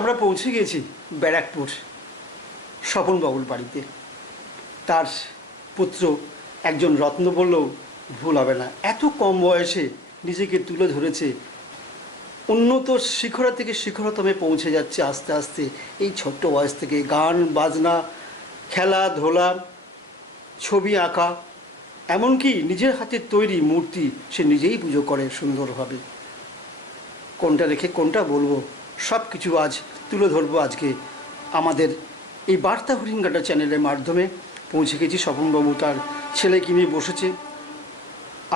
আমরা পৌঁছে গেছি ব্যারাকপুর স্বপনবাবুর বাড়িতে। তার পুত্র একজন রত্ন বললেও ভুল হবে না। এত কম বয়সে নিজেকে তুলে ধরেছে, উন্নত শিখরা থেকে শিখরতমে পৌঁছে যাচ্ছে আস্তে আস্তে। এই ছোট্ট বয়স থেকে গান বাজনা, খেলাধুলা, ছবি আঁকা, এমনকি নিজের হাতের তৈরি মূর্তি সে নিজেই পুজো করে সুন্দরভাবে। কোনটা রেখে কোনটা বলবো, সব কিছু আজ তুলে ধরবো আজকে আমাদের এই বার্তা হরিণঘাটা চ্যানেলের মাধ্যমে। পৌঁছে গেছি স্বপনবাবু, তার ছেলেকে নিয়ে বসেছে।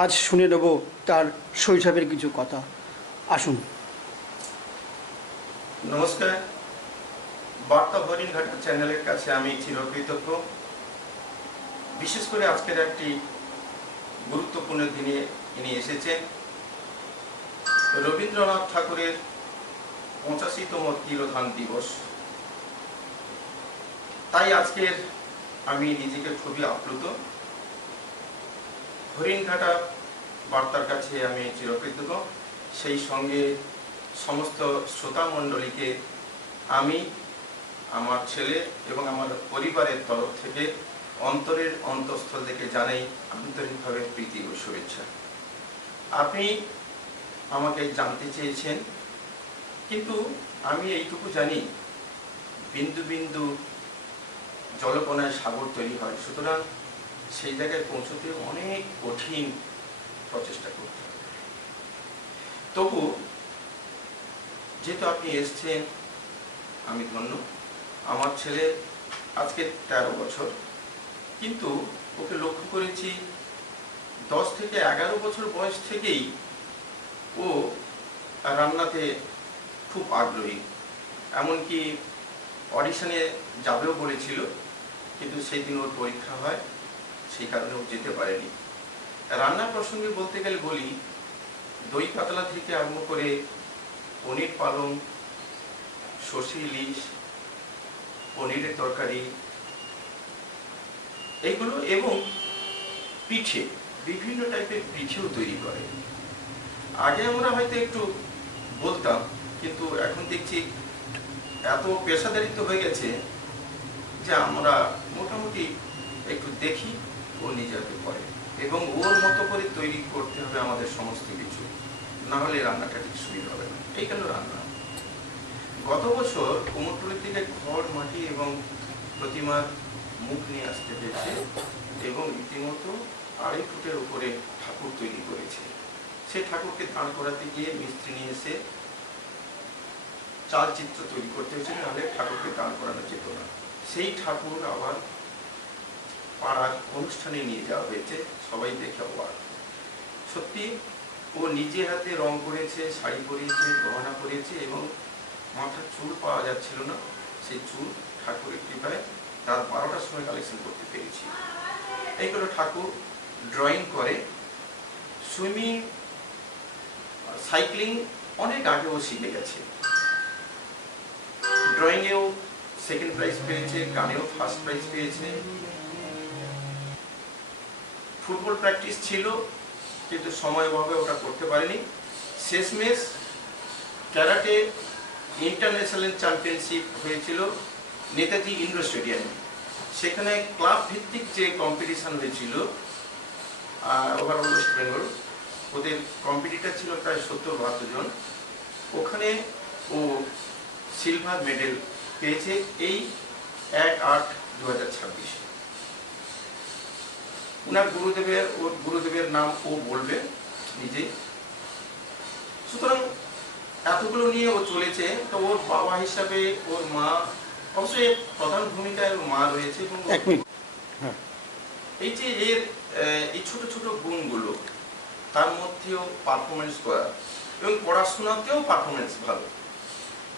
আজ শুনে নেব তার শৈশবের কিছু কথা। আসুন। নমস্কার, বার্তা হরিণঘাটা চ্যানেলের কাছে আমি চিরকৃতজ্ঞ। বিশেষ করে আজকের একটি গুরুত্বপূর্ণ দিনে ইনি এসেছেন। রবীন্দ্রনাথ ঠাকুরের 85তম তিরোধান দিবস। তাই আজকের আমি নিজেকে খুবই আপ্লুত। হরিণঘাটা বার্তার কাছে আমি চিরকৃতজ্ঞ। সেই সঙ্গে সমস্ত শ্রোতা মণ্ডলীকে আমি আমার ছেলে এবং আমার পরিবারের তরফ থেকে অন্তরের অন্তঃস্থল থেকে জানাই আন্তরিকভাবে প্রীতি ও শুভেচ্ছা। আপনি আমাকে জানতে চেয়েছেন, কিন্তু আমি এইটুকু জানি, বিন্দু বিন্দু জলকণায় সাগর তৈরি হয়। সুতরাং সেই জায়গায় পৌঁছতে অনেক কঠিন প্রচেষ্টা করতে হবে। তবু যেহেতু আপনি এসছেন, আমি ধন্য। আমার ছেলে আজকে 13 বছর, কিন্তু ওকে লক্ষ্য করেছি 10 থেকে 11 বছর বয়স থেকেই ও রান্নাতে খুব আগ্রহী। এমনকি অডিশনে যাবেও বলেছিল, কিন্তু সেই দিন ওর পরীক্ষা হয়, সেই কারণে ও যেতে পারেনি। রান্নার প্রসঙ্গে বলতে গেলে বলি, দই কাতলা থেকে আরম্ভ করে পনির পালং, সর্ষে ইলিশ, পনিরের তরকারি, এইগুলো, এবং পিঠে, বিভিন্ন টাইপের পিঠেও তৈরি করে। আগে আমরা হয়তো একটু বলতাম, কিন্তু এখন দেখছি এত পেশাদারিত্ব হয়ে গেছে যে আমরা মোটামুটি একটু দেখি, ও নিজে হাতে করে, এবং ওর মতো করে তৈরি করতে হবে আমাদের সমস্ত কিছু, না হলে রান্নাটা ঠিক সুবিধা হবে না। এই গেল রান্না। গত বছর কুমোরটুলি থেকে খড়, মাটি এবং প্রতিমার মুখ নিয়ে আসতে পেরেছে, এবং রীতিমতো 2.5 ফুটের উপরে ঠাকুর তৈরি করেছে। সে ঠাকুরকে দাঁড় করাতে গিয়ে মিস্ত্রি নিয়ে এসে চালচিত্র তৈরি করতে হয়েছে, নাহলে ঠাকুরকে দাঁড় করানো যেত না। সেই ঠাকুর আবার পাড়ার অনুষ্ঠানে নিয়ে যাওয়া হয়েছে, সবাই দেখে অবাক। সত্যি ও নিজে হাতে রং করেছে, শাড়ি পরিয়েছে, গহনা পরিয়েছে, এবং মাথার চুল পাওয়া যাচ্ছিল না। সেই চুল ঠাকুরের কৃপায় রাত 12টার সময় কালেকশন করতে পেরেছি। এইগুলো ঠাকুর ড্রয়িং করে। সুইমিং, সাইক্লিং অনেক আগেও শিখে গেছে। ড্রয়িংয়েও সেকেন্ড প্রাইজ পেয়েছে, গানেও ফার্স্ট প্রাইজ পেয়েছে। ফুটবল প্র্যাকটিস ছিল, কিন্তু সময় অভাবে ওটা করতে পারেনি। শেষমেশ ক্যারাটে ইন্টারন্যাশনাল চ্যাম্পিয়নশিপ হয়েছিল নেতাজি ইন্ডোর স্টেডিয়ামে। সেখানে ক্লাব ভিত্তিক যে কম্পিটিশন হয়েছিল ওভারঅল ওয়েস্ট বেঙ্গল, ওদের কম্পিটিটার ছিল প্রায় 70-72 জন। ওখানে ও সিলভার মেডেল পেয়েছে এই 1/8/2026। ওনার গুরুদেবের নাম ও বলবে নিজে। সুতরাং এতগুলো নিয়ে ও চলেছে। তো ওর বাবা হিসাবে ওর মা, অবশ্যই প্রধান ভূমিকায় ওর মা রয়েছে, এবং এই যে এর এই ছোট ছোট গুণগুলো, তার মধ্যেও পারফরমেন্স করা, এবং পড়াশোনাতেও পারফরমেন্স ভালো।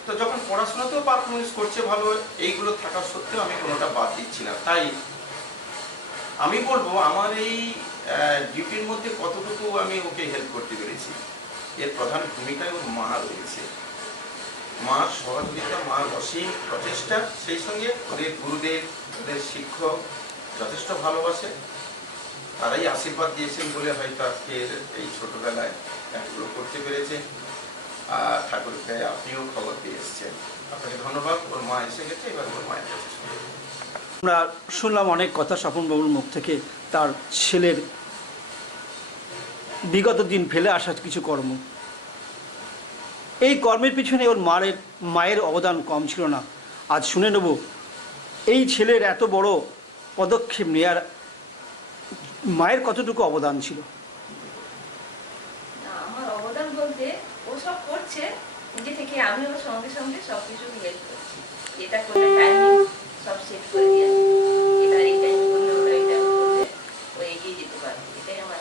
তো যখন পড়াশোনাতেও পারফরমেন্স করছে ভালো, এইগুলো থাকা সত্ত্বেও আমি কোনোটা বাদ দিচ্ছি না। তাই আমি বলবো, আমার এই ডিউটির মধ্যে কতটুকু আমি ওকে হেল্প করতে পেরেছি, এর প্রধান ভূমিকায় ওর মা রয়েছে। মার সহযোগিতা, মার অসীম প্রচেষ্টা, সেই সঙ্গে ওদের গুরুদেব, ওদের শিক্ষক যথেষ্ট ভালোবাসে। তারাই আশীর্বাদ দিয়েছেন বলে হয়তো আজকের এই ছোটবেলায় এগুলো করতে পেরেছে। আর ঠাকুরকে আপনিও খবর পেয়ে এসছেন, আপনাকে ধন্যবাদ, ওর মা এসে গেছে, এবার ওর মায়ের কাছে শুনবো। আমরা শুনলাম অনেক কথা স্বপনবাবুর মুখ থেকে, তার ছেলের বিগত দিন ফেলে আসা কিছু কর্ম। এই কর্মের পিছনে ওর মায়ের অবদান কম ছিল না। আজ শুনে নেব এই ছেলের এত বড় পদক্ষেপ নেওয়ার মায়ের কতটুকু অবদান ছিল। না, আমার অবদান বলতে ও সব করছে নিজে থেকে, আমি ওর সঙ্গে সঙ্গে সবকিছু হেল্প করছি। এটা করলে টাইমিং সব সেট করে দিয়েছি, এটা এই টাইম করলে ওটা এই টাইম করলে ও এগিয়ে যেতে পারবে, এটাই আমার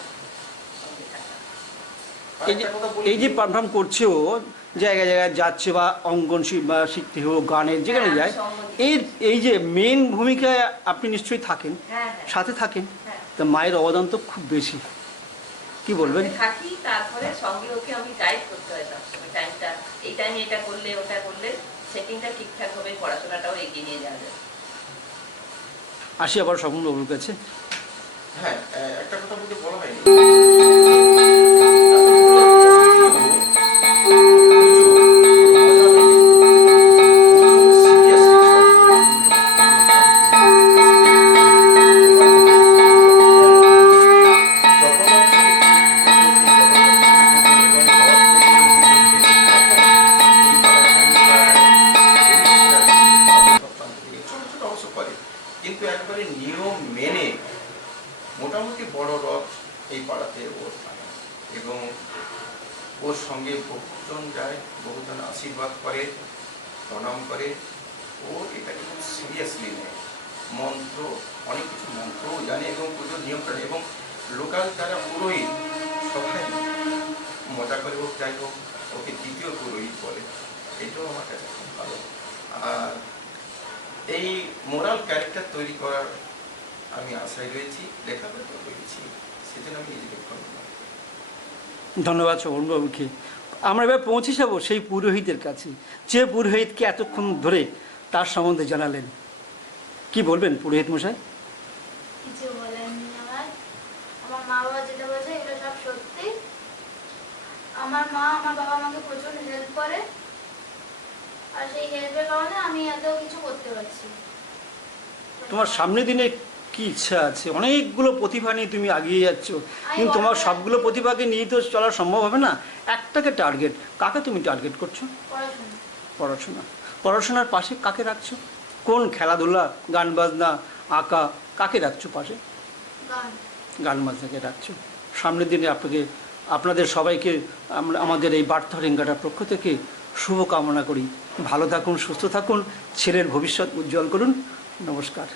সঙ্গে থাকা। এই যে পারফর্ম করছে, ও জায়গায় জায়গায় যাচ্ছে বা অঙ্কন বা শিখতে হোক, গানের যেখানে যায়, এই যে মেন ভূমিকায় আপনি নিশ্চয়ই থাকেন, হ্যাঁ, সাথে থাকেন, হ্যাঁ। তা মায়ের অবদান তো খুব বেশি। কি বলবেন? আমি থাকি, তারপরে সঙ্গে ওকে আমি গাইড করতে হয় সবসময়, টাইমটা এই টাইমে এটা করলে ওটা করলে সেটিংটা ঠিকঠাক হবে, পড়াশোনাটাও এগিয়ে নিয়ে যাওয়া যায়। আসি আবার স্বপনবাবুর কাছে। হ্যাঁ, একটা কথা বলতে বলা হয়নি। কিন্তু একবারে নিয়ম মেনে মোটামুটি বড় রথ এই পাড়াতে ওর, এবং ওর সঙ্গে বহুজন যায়, বহুজন আশীর্বাদ করে, প্রণাম করে। ও এটাকে খুব সিরিয়াসলি নেয়, মন্ত্র, অনেক কিছু মন্ত্রও জানে এবং পুজোর নিয়ম করে, এবং লোকাল যারা পুরোহিত সবাই মজা করে হোক যাই হোক ওকে দ্বিতীয় পুরোহিত বলে। এটাও আমার কাছে খুব ভালো। আর এই মোরাল ক্যারেক্টার তৈরি করার আমি আশায় রয়েছি, লেখাপড়া রয়েছি, সেজন্য আমি নিজেকে ধন্যবাদ স্বপনবাবুকে। আমরা এবার পৌঁছে যাব সেই পুরোহিতের কাছে, যে পুরোহিতকে এতক্ষণ ধরে তার সম্বন্ধে জানালেন। কি বলবেন পুরোহিত মশাই? কিছু বলেননি। আমার মা বাবা যেটা বলছে এগুলো সব সত্যি। আমার মা আমার বাবা আমাকে প্রচুর হেল্প করে, আর সেই হেল্পের কারণে আমি এত কিছু করতে পারছি। তোমার সামনের দিনে কি ইচ্ছা আছে? অনেকগুলো প্রতিভা নিয়ে তুমি এগিয়ে যাচ্ছ, কিন্তু তোমার সবগুলো প্রতিভাকে নিয়ে তো চলা সম্ভব হবে না। একটাকে টার্গেট, কাকে তুমি টার্গেট করছো? পড়াশোনা। পড়াশোনা। পড়াশোনার পাশে কাকে রাখছো? কোন খেলাধুলা, গান বাজনা, আঁকা, কাকে রাখছো পাশে? গান। গান বাজনাকে রাখছো। সামনের দিনে আপনাদের সবাইকে আমাদের এই বার্তা রেঙ্গাটার পক্ষ থেকে শুভ কামনা করি। ভালো থাকুন, সুস্থ থাকুন, ছেলের ভবিষ্যৎ উজ্জ্বল করুন। নমস্কার।